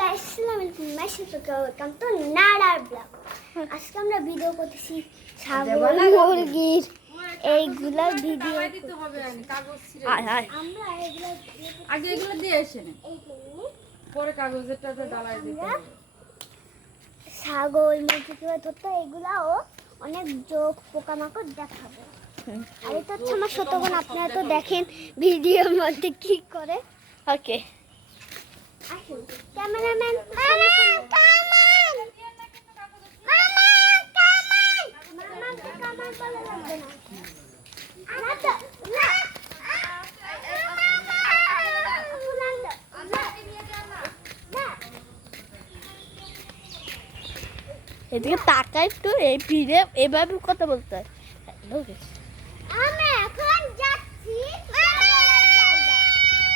Guys, আসসালামু আলাইকুম। Welcome to নাড়ার ব্লগ। আজকে আমরা ভিডিও করতেছি ছাগল মুরগির এইগুলার ভিডিও আমরা আগে এগুলো দিয়ে এসেন, পরে কাগজেরটা ডালাই দিতে হবে। ছাগল মুরগি কিভাবে ধরতে হয় এগুলাও অনেক যোগ পোকামাকড় দেখাবো। আর এটা হচ্ছে আমার ছোট বোন, আপনারা তো দেখেন ভিডিওর মধ্যে কি করে। ওকে, আসুন ক্যামেরাম্যান। এদিকে তাকাই তো, এই ভিড়ে এভাবে কথা বলতে হয়। আমি এখন যাচ্ছি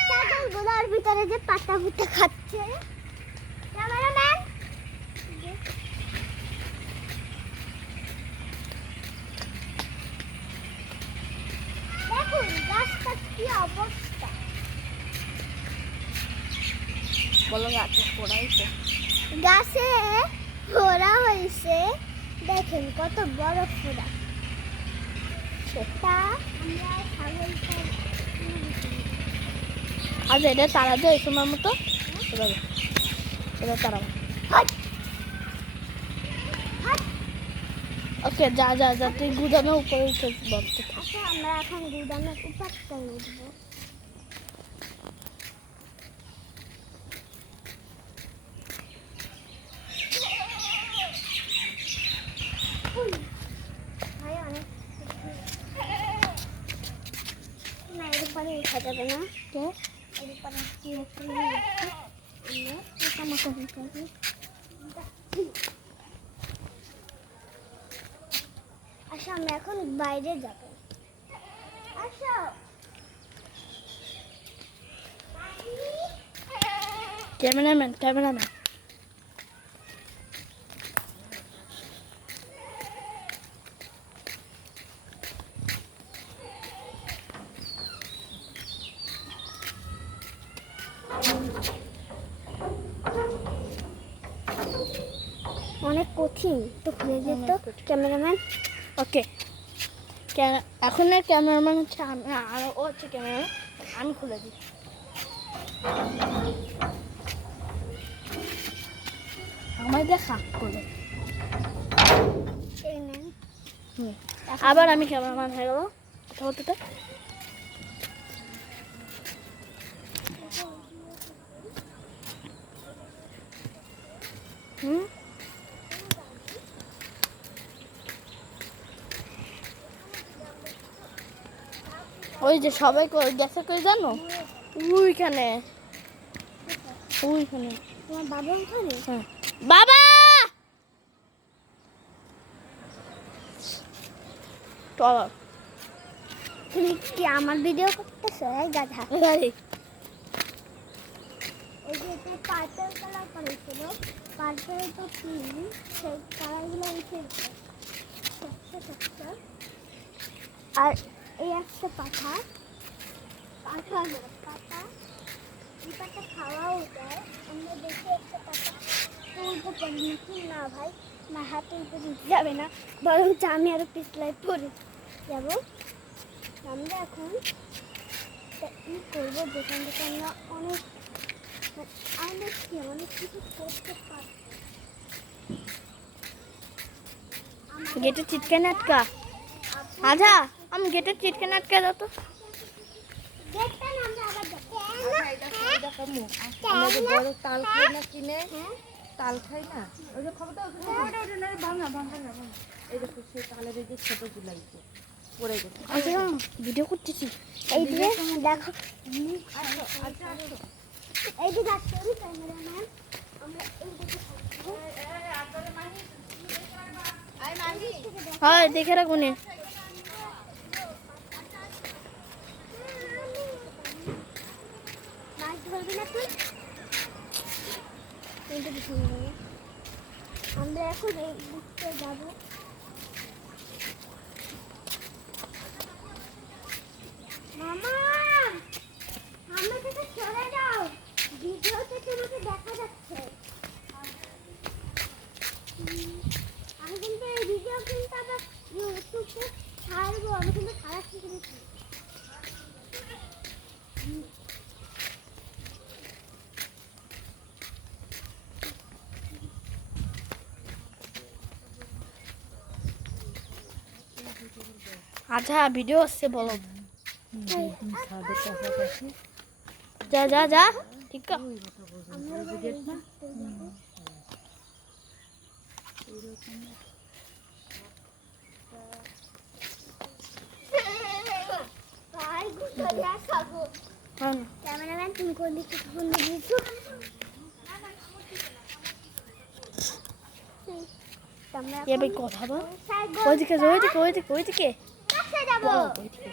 ছাগলগুলোর ভিতরে যে পাতা পুতা খাচ্ছে। ক্যামেরাম্যান, দেখুন গাছটার কি অবস্থা। বলো গাছে পড়াইছে, গাছে ফোড়া হয়েছে, দেখেন কত বড় ফোড়া। সেটা আমরা ছাগলটা আজ এটা তারা যায় তোমার মতো এটা তারা। ওকে, যা যা যা, তুই গুদামের উপরে উঠে বলতে থাক। আচ্ছা, আমরা এখন গুদামের উপরটা উঠবো। না, এর উপরে উঠা যাবে না। এর উপরে কি হচ্ছে আচ্ছা, আমরা এখন বাইরে যাব। আচ্ছা, ক্যামেরাম্যান অনেক কঠিন তো, খুলে যেত ক্যামেরাম্যান। ওকে, এখন আর ক্যামেরাম্যান হচ্ছে আমি, আর ও হচ্ছে ক্যামেরাম্যান। আমি খুলে দিই। আমার দেখা করে এই নেন। আবার আমি ক্যামেরাম্যান হয়ে গেল কথা বলতে। ওই যে সবাই গেছে কই জানো, ওইখানে। তোমার বাবা ওখানে? হ্যাঁ, বাবা চলো। তুমি কি আমার ভিডিও করতেছো? এই গাধা। এই যে এটা পার্পল কালার করেছিল, পার্পল তো পিঙ্ক, সেই কালারগুলো উঠে আর এই একটা পাতা এই পাতা খাওয়াও যায়। আমরা দেখে একটা পাতা তুলতে পারি নাকি? না ভাই, না, হাতে উপরে যাবে না, বরঞ্চ আমি আরো পিছলাই পড়ে যাবো। আমরা এখন ই করবো, যেখান থেকে আমরা অনেক কিছু করতে পারি। গেটের চিটকে নাটকা আধা, আমি গেটের চিটকে নাটকা দাও তো। দেখবেন আমরা আবার আমরা যে বড় তাল খাই না কিনে, তাল খাই না, ওই যে খবরটা ভাঙা এই দেখো, সেই তালের এই যে ছোট গুলাইছে পড়ে গেছে। আচ্ছা, ভিডিও করতেছি। এই দিকে দেখো, এই দিকে আসছে ক্যামেরাম্যান। আমরা এই দিকে থাকবো। হ্যাঁ, দেখে রাখুন। মাছ ধরবি না তুই? আমরা এখন এই দিকতে যাবো। মামা, আমার কাছে চলে যাও, ভিডিওতে তোমাকে দেখা যাচ্ছে। আচ্ছা ভিডিও আসছে বলো ছাদের কাছাকাছি যা যা যা ঠিক আছে ওই কথা বলছি আমরা ওই যে গেট না ভাই গুছাইয়া খাবো হ্যাঁ ক্যামেরাম্যান তুমি কোন দিকে ফোন দিয়েছো আমরা এ ভাই কথা বল ওইদিকে ওইদিকে ওইদিকে ওইদিকে কাছে যাবো বলো, ওইদিকে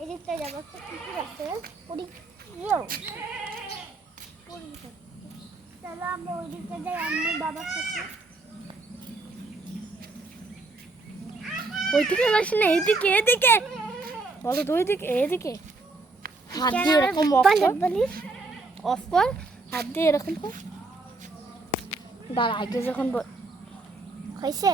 এই দিকটা যাবো একটা কুকুর আছে পুরি ইয়েও চলো আমরা ওই দিকটা যাই আম্মু বাবার সাথে ওইদিকে যাস না এইদিকে এদিকে বলো তো ওইদিকে এদিকে হাত দিয়ে এরকম অফ কর বলিস অফ কর হাত দিয়ে এরকম কর দাঁড়া আগে যখন হয়েছে